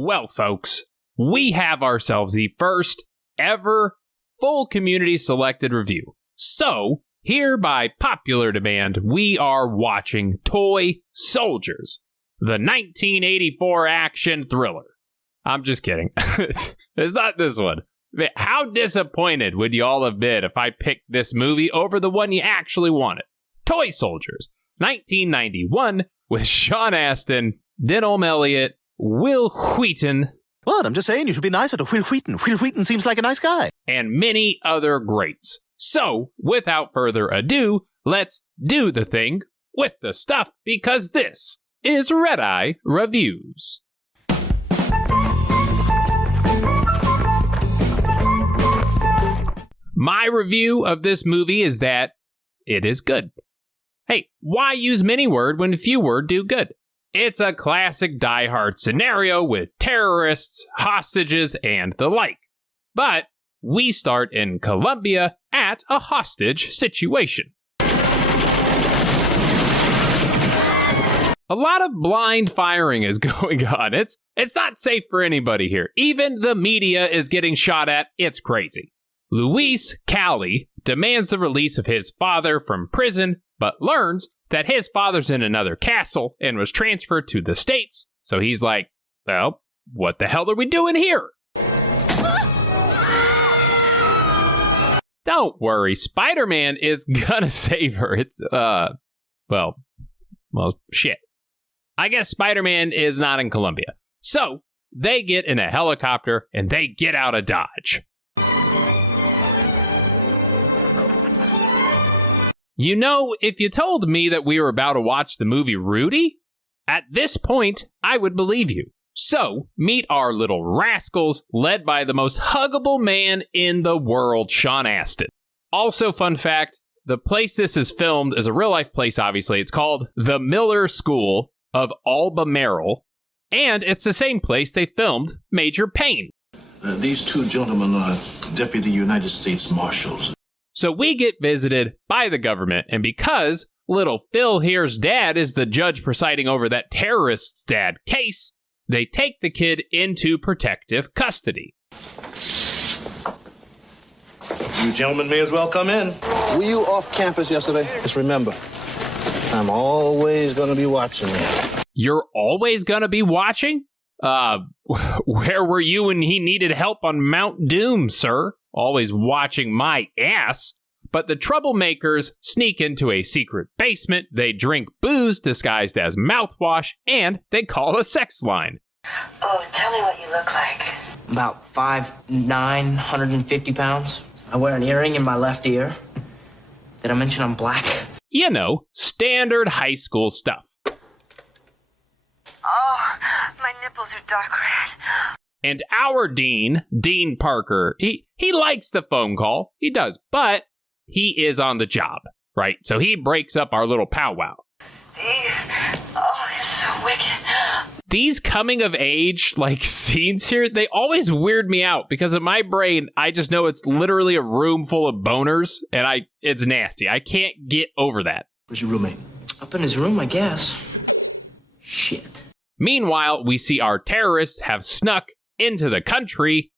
Well, folks, we have ourselves the first ever full community selected review. So, here by popular demand, we are watching Toy Soldiers, the 1984 action thriller. I'm just kidding. It's not this one. How disappointed would you all have been if I picked this movie over the one you actually wanted? Toy Soldiers, 1991, with Sean Astin, Denholm Elliott, Wil Wheaton. What? I'm just saying you should be nicer to Wil Wheaton. Wil Wheaton seems like a nice guy. And many other greats. So, without further ado, let's do the thing with the stuff, because this is Redeye Reviews. My review of this movie is that it is good. Hey, why use many word when few word do good? It's a classic Die Hard scenario with terrorists, hostages, and the like. But we start in Colombia at a hostage situation. A lot of blind firing is going on. It's not safe for anybody here. Even the media is getting shot at. It's crazy. Luis Cali demands the release of his father from prison, but learns that his father's in another castle and was transferred to the States. So he's like, well, what the hell are we doing here? Don't worry, Spider-Man is gonna save her. It's, well, shit. I guess Spider-Man is not in Colombia. So they get in a helicopter and they get out of Dodge. You know, if you told me that we were about to watch the movie Rudy, at this point, I would believe you. So, meet our little rascals, led by the most huggable man in the world, Sean Astin. Also, fun fact, the place this is filmed is a real-life place, obviously. It's called the Miller School of Albemarle, and it's the same place they filmed Major Payne. These two gentlemen are Deputy United States Marshals. So we get visited by the government, and because little Phil here's dad is the judge presiding over that terrorist's dad case, they take the kid into protective custody. You gentlemen may as well come in. Were you off campus yesterday? Just remember, I'm always going to be watching you. You're always going to be watching? Where were you when he needed help on Mount Doom, sir? Always watching my ass. But the troublemakers sneak into a secret basement, they drink booze disguised as mouthwash, and they call a sex line. Oh, tell me what you look like. About 5'9", 150 pounds. I wear an earring in my left ear. Did I mention I'm black? You know, standard high school stuff. Oh, my nipples are dark red. And our Dean Parker, he likes the phone call. He does, but he is on the job, right? So he breaks up our little powwow. Steve, oh, you're so wicked. These coming of age, scenes here, they always weird me out because in my brain, I just know it's literally a room full of boners and it's nasty. I can't get over that. Where's your roommate? Up in his room, I guess. Shit. Meanwhile, we see our terrorists have snuck into the country.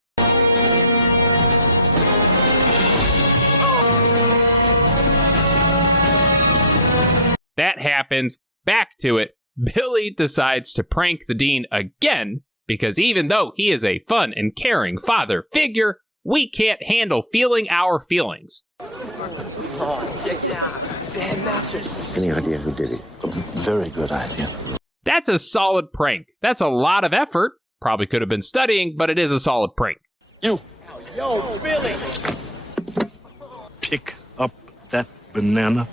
That happens. Back to it. Billy decides to prank the dean again because even though he is a fun and caring father figure, we can't handle feeling our feelings. Oh, check it out. Stand Masters. Any idea who did it? A very good idea. That's a solid prank. That's a lot of effort. Probably could have been studying, but it is a solid prank. You. Yo, Billy. Pick up that banana.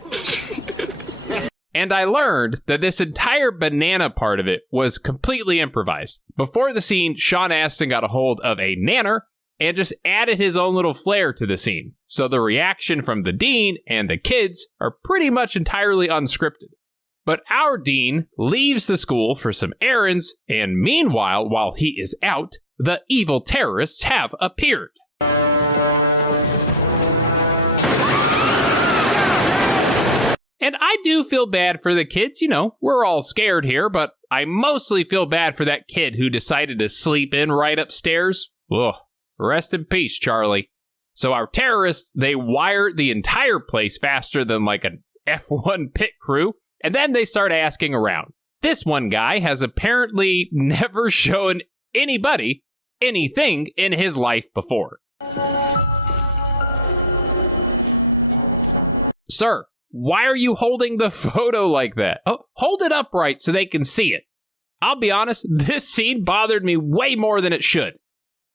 And I learned that this entire banana part of it was completely improvised. Before the scene, Sean Astin got a hold of a nanner and just added his own little flair to the scene. So the reaction from the dean and the kids are pretty much entirely unscripted. But our dean leaves the school for some errands, and meanwhile, while he is out, the evil terrorists have appeared. And I do feel bad for the kids. You know, we're all scared here, but I mostly feel bad for that kid who decided to sleep in right upstairs. Ugh, rest in peace, Charlie. So our terrorists, they wired the entire place faster than like an F1 pit crew, and then they start asking around. This one guy has apparently never shown anybody anything in his life before. Sir, why are you holding the photo like that? Oh, hold it upright so they can see it. I'll be honest, this scene bothered me way more than it should.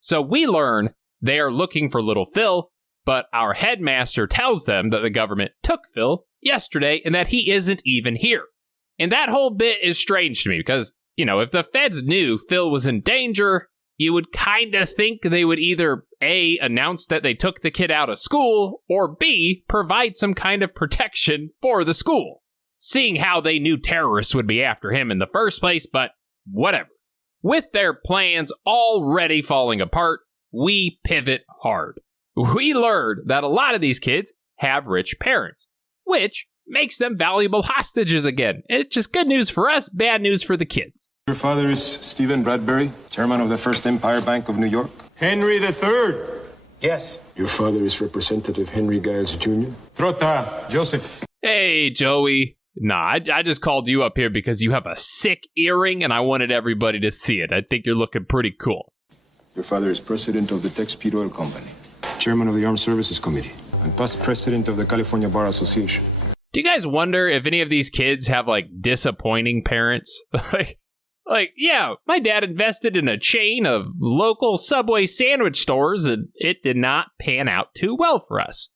So we learn they are looking for little Phil, but our headmaster tells them that the government took Phil yesterday and that he isn't even here. And that whole bit is strange to me because, you know, if the feds knew Phil was in danger, you would kind of think they would either A, announce that they took the kid out of school, or B, provide some kind of protection for the school. Seeing how they knew terrorists would be after him in the first place, but whatever. With their plans already falling apart, we pivot hard. We learned that a lot of these kids have rich parents, which makes them valuable hostages again. It's just good news for us, bad news for the kids. Your father is Stephen Bradbury, chairman of the First Empire Bank of New York. Henry III. Yes. Your father is Representative Henry Giles Jr. Trota, Joseph. Hey, Joey. Nah, I just called you up here because you have a sick earring and I wanted everybody to see it. I think you're looking pretty cool. Your father is president of the Texpeed Oil Company, chairman of the Armed Services Committee, and past president of the California Bar Association. Do you guys wonder if any of these kids have, like, disappointing parents? Like, yeah, my dad invested in a chain of local Subway sandwich stores and it did not pan out too well for us.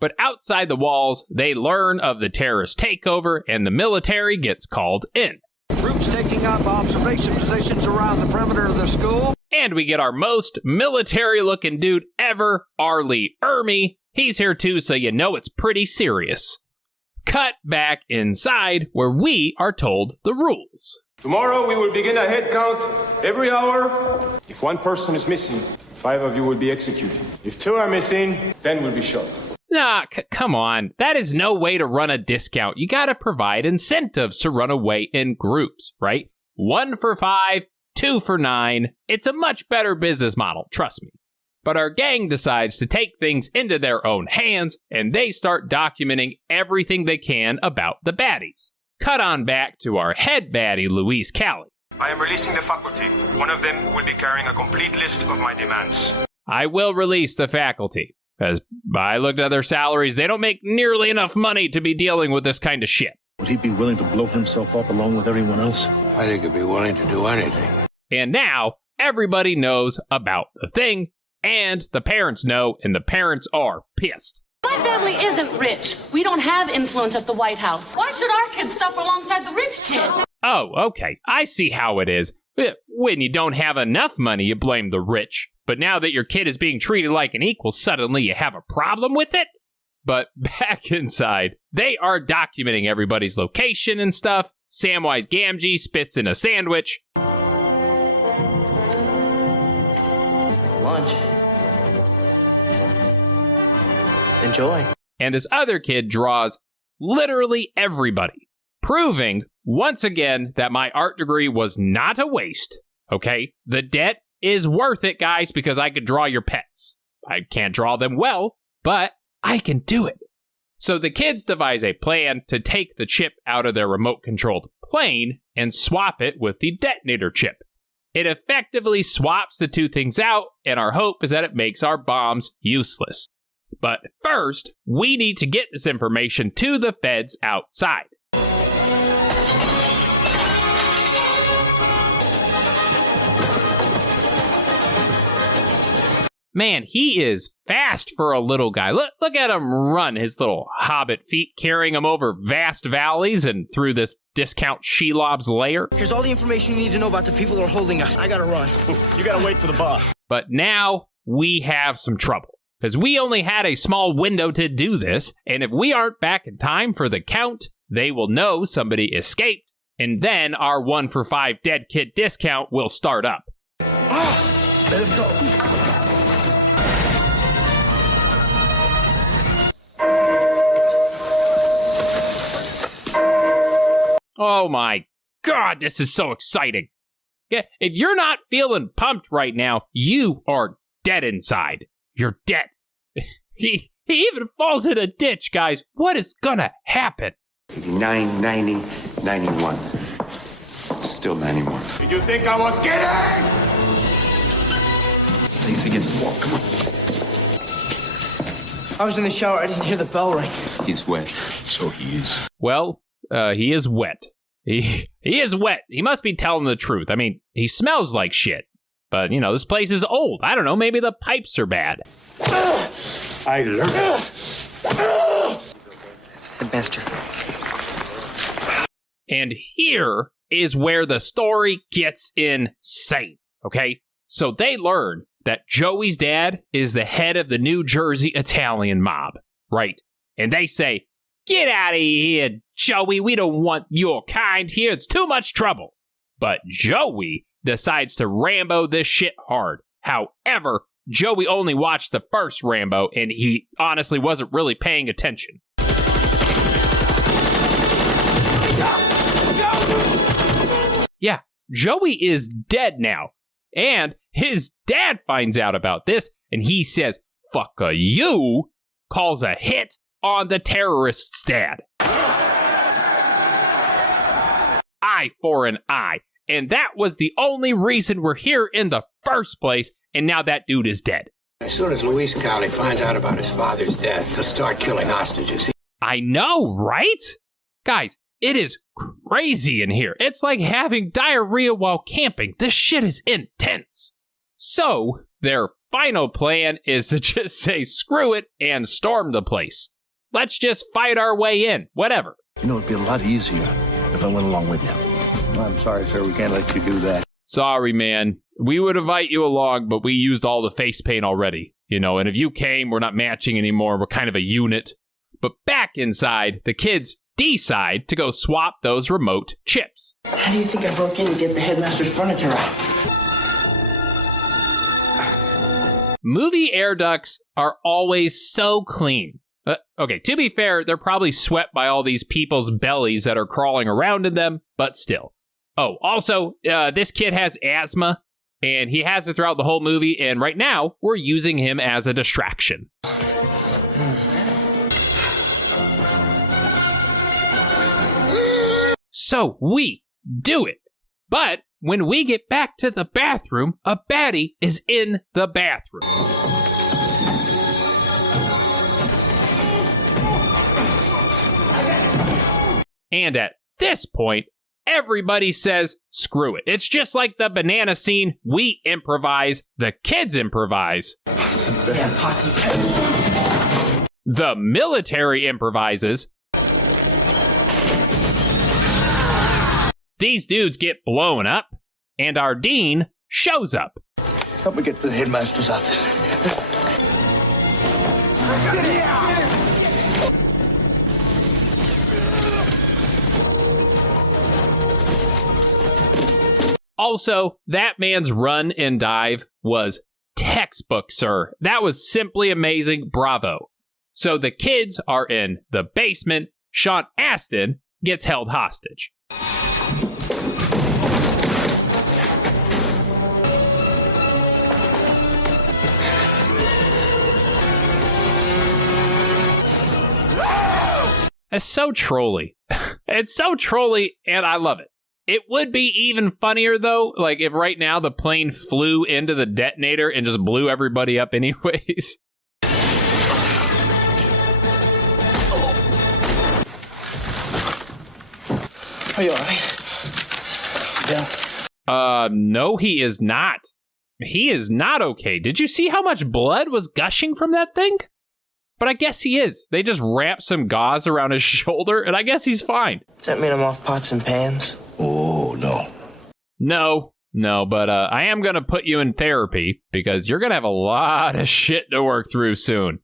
But outside the walls, they learn of the terrorist takeover and the military gets called in. Troops taking up observation positions around the perimeter of the school. And we get our most military-looking dude ever, Arlie Ermey. He's here too, so you know it's pretty serious. Cut back inside where we are told the rules. Tomorrow we will begin a head count every hour. If one person is missing, 5 of you will be executed. If 2 are missing, 10 will be shot. Nah, come on. That is no way to run a discount. You gotta provide incentives to run away in groups, right? 1 for 5, 2 for 9. It's a much better business model, trust me. But our gang decides to take things into their own hands, and they start documenting everything they can about the baddies. Cut on back to our head baddie, Luis Cali. I am releasing the faculty. One of them will be carrying a complete list of my demands. I will release the faculty, because I looked at their salaries. They don't make nearly enough money to be dealing with this kind of shit. Would he be willing to blow himself up along with everyone else? I think he'd be willing to do anything. And now, everybody knows about the thing, and the parents know, and the parents are pissed. My family isn't rich. We don't have influence at the White House. Why should our kids suffer alongside the rich kids? Oh, okay. I see how it is. When you don't have enough money, you blame the rich. But now that your kid is being treated like an equal, suddenly you have a problem with it? But back inside, they are documenting everybody's location and stuff. Samwise Gamgee spits in a sandwich. Lunch. Enjoy. And this other kid draws literally everybody, proving once again that my art degree was not a waste. Okay, the debt is worth it, guys, because I could draw your pets. I can't draw them well, but I can do it. So the kids devise a plan to take the chip out of their remote-controlled plane and swap it with the detonator chip. It effectively swaps the two things out, and our hope is that it makes our bombs useless. But first, we need to get this information to the feds outside. Man, he is fast for a little guy. Look at him run, his little hobbit feet carrying him over vast valleys and through this discount Shelob's lair. Here's all the information you need to know about the people who are holding us. I gotta run. You gotta wait for the boss. But now we have some trouble, because we only had a small window to do this, and if we aren't back in time for the count, they will know somebody escaped, and then our 1 for 5 dead kid discount will start up. Let him go. Oh my God, this is so exciting. Yeah, if you're not feeling pumped right now, you are dead inside. You're dead. He even falls in a ditch, guys. What is gonna happen? 89, 90, 91. Still 91. Did you think I was kidding? Face against the wall. Come on. I was in the shower. I didn't hear the bell ring. He's wet. So he is. Well, he is wet. He is wet. He must be telling the truth. I mean, he smells like shit. But, you know, this place is old. I don't know, maybe the pipes are bad. I learned. Headmaster. And here is where the story gets insane, okay? So they learn that Joey's dad is the head of the New Jersey Italian mob, right? And they say, get out of here, Joey. We don't want your kind here. It's too much trouble. But Joey decides to Rambo this shit hard. However, Joey only watched the first Rambo, and he honestly wasn't really paying attention. Yeah, Joey is dead now. And his dad finds out about this, and he says, fuck you, calls a hit on the terrorist's dad. Eye for an eye. And that was the only reason we're here in the first place, and now that dude is dead. As soon as Luis County finds out about his father's death, he'll start killing hostages. I know, right? Guys, it is crazy in here. It's like having diarrhea while camping. This shit is intense. So, their final plan is to just say screw it and storm the place. Let's just fight our way in, whatever. You know, it'd be a lot easier if I went along with you. I'm sorry, sir. We can't let you do that. Sorry, man. We would invite you along, but we used all the face paint already. You know, and if you came, we're not matching anymore. We're kind of a unit. But back inside, the kids decide to go swap those remote chips. How do you think I broke in to get the headmaster's furniture out? Movie air ducts are always so clean. Okay, to be fair, they're probably swept by all these people's bellies that are crawling around in them, but still. Oh, also, this kid has asthma, and he has it throughout the whole movie, and right now, we're using him as a distraction. So we do it. But when we get back to the bathroom, a baddie is in the bathroom. And at this point, everybody says, screw it. It's just like the banana scene. We improvise. The kids improvise. The military improvises. These dudes get blown up, and our dean shows up. Help me get to the headmaster's office. Also, that man's run and dive was textbook, sir. That was simply amazing. Bravo. So the kids are in the basement. Sean Astin gets held hostage. It's so trolly. It's so trolly, and I love it. It would be even funnier, though, like if right now the plane flew into the detonator and just blew everybody up anyways. Are you all right? Yeah. No, he is not. He is not okay. Did you see how much blood was gushing from that thing? But I guess he is. They just wrapped some gauze around his shoulder, and I guess he's fine. Does that mean I'm off pots and pans? Oh, no. No, but I am going to put you in therapy because you're going to have a lot of shit to work through soon.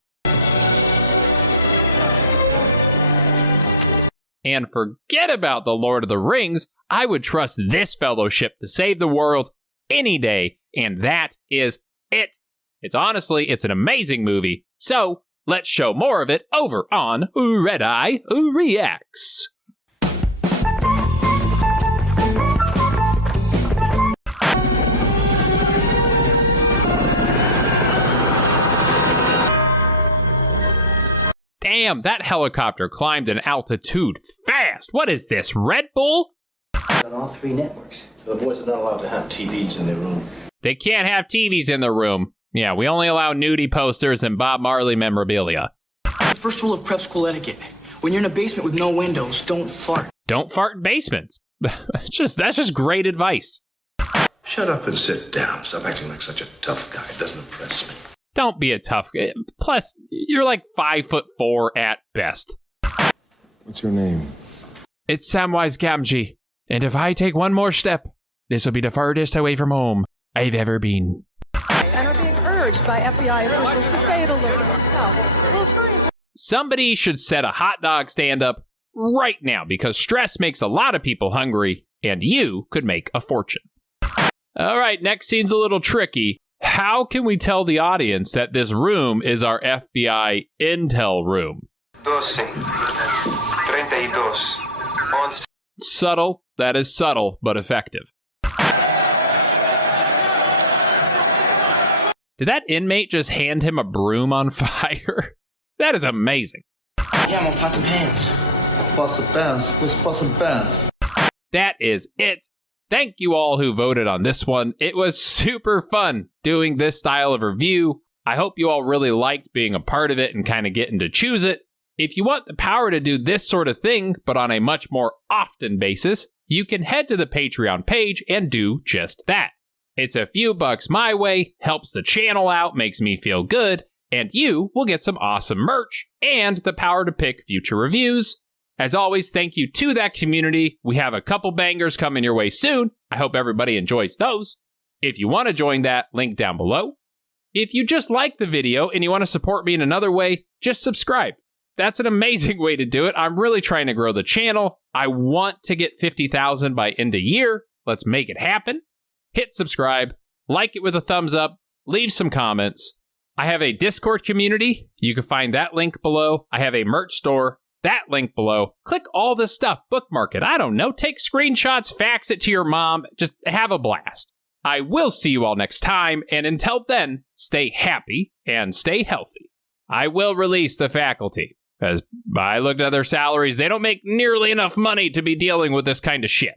And forget about the Lord of the Rings. I would trust this fellowship to save the world any day, and that is it. It's an amazing movie, so let's show more of it over on Redeye Reacts. Damn, that helicopter climbed an altitude fast. What is this, Red Bull? On all 3 networks. The boys are not allowed to have TVs in their room. They can't have TVs in their room. Yeah, we only allow nudie posters and Bob Marley memorabilia. First rule of prep school etiquette. When you're in a basement with no windows, don't fart. Don't fart in basements. That's just great advice. Shut up and sit down. Stop acting like such a tough guy. It doesn't impress me. Don't be a tough guy. Plus, you're like 5'4" at best. What's your name? It's Samwise Gamgee. And if I take one more step, this will be the farthest away from home I've ever been. And are being urged by FBI officials to stay at a local hotel. We'll try and... Somebody should set a hot dog stand-up right now because stress makes a lot of people hungry, and you could make a fortune. All right, next scene's a little tricky. How can we tell the audience that this room is our FBI intel room? 12, 32, 11. Subtle. That is subtle, but effective. Did that inmate just hand him a broom on fire? That is amazing. Yeah, I'm on pots and pans. Pots and pans? What's pots and pans? That is it. Thank you all who voted on this one. It was super fun doing this style of review. I hope you all really liked being a part of it and kind of getting to choose it. If you want the power to do this sort of thing, but on a much more often basis, you can head to the Patreon page and do just that. It's a few bucks my way, helps the channel out, makes me feel good, and you will get some awesome merch and the power to pick future reviews. As always, thank you to that community. We have a couple bangers coming your way soon. I hope everybody enjoys those. If you want to join that, link down below. If you just like the video and you want to support me in another way, just subscribe. That's an amazing way to do it. I'm really trying to grow the channel. I want to get 50,000 by end of year. Let's make it happen. Hit subscribe, like it with a thumbs up, leave some comments. I have a Discord community. You can find that link below. I have a merch store. That link below. Click all this stuff, bookmark it. I don't know. Take screenshots, fax it to your mom. Just have a blast. I will see you all next time, and until then, stay happy and stay healthy. I will release the faculty, because I looked at their salaries. They don't make nearly enough money to be dealing with this kind of shit.